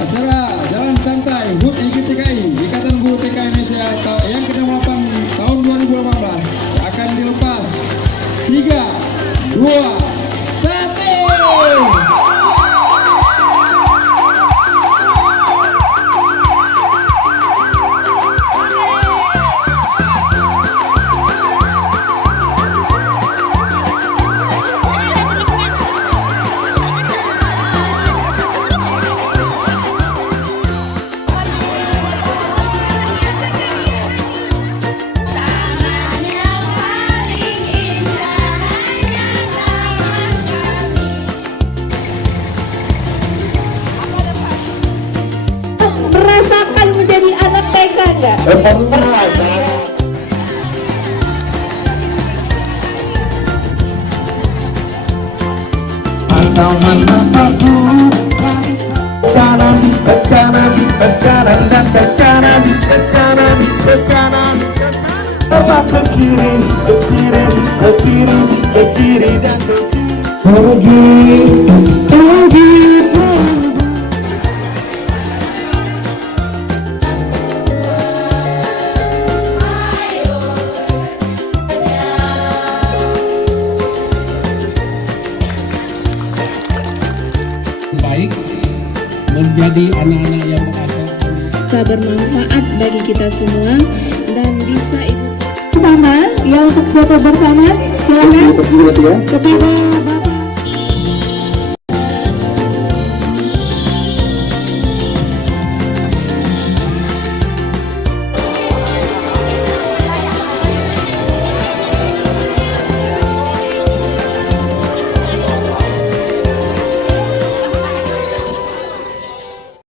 Acara Jalan Santai HUT IGTKI Ikatan Guru TK Indonesia yang ke-8 tahun 2018 akan dilepas 3, 2, 1. Merasakan menjadi anak TK enggak? Merasa. Baik menjadi anak-anak yang Bermanfaat bagi kita semua dan bisa ibu pertama ya untuk foto bersama silakan kepada